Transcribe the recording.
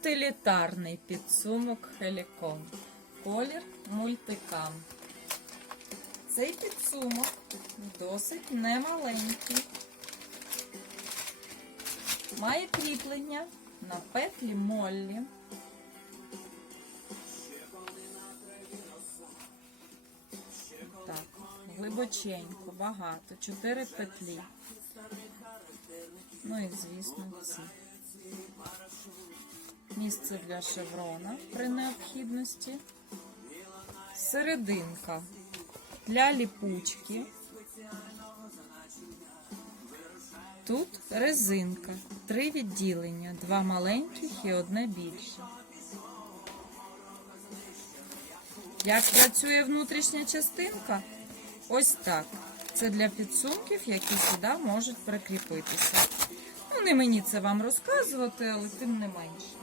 Утилітарний підсумок Хелікон. Колір мультикам. Цей підсумок досить немаленький. Має кріплення на петлі моллі. Так, глибоченько, багато. Чотири петлі. Ну і звісно ці. Місце для шеврона при необхідності. Серединка для ліпучки. Тут резинка. Три відділення. Два маленьких і одне більше. Як працює внутрішня частинка? Ось так. Це для підсумків, які сюди можуть прикріпитися. Ну, не мені це вам розказувати, але тим не менше.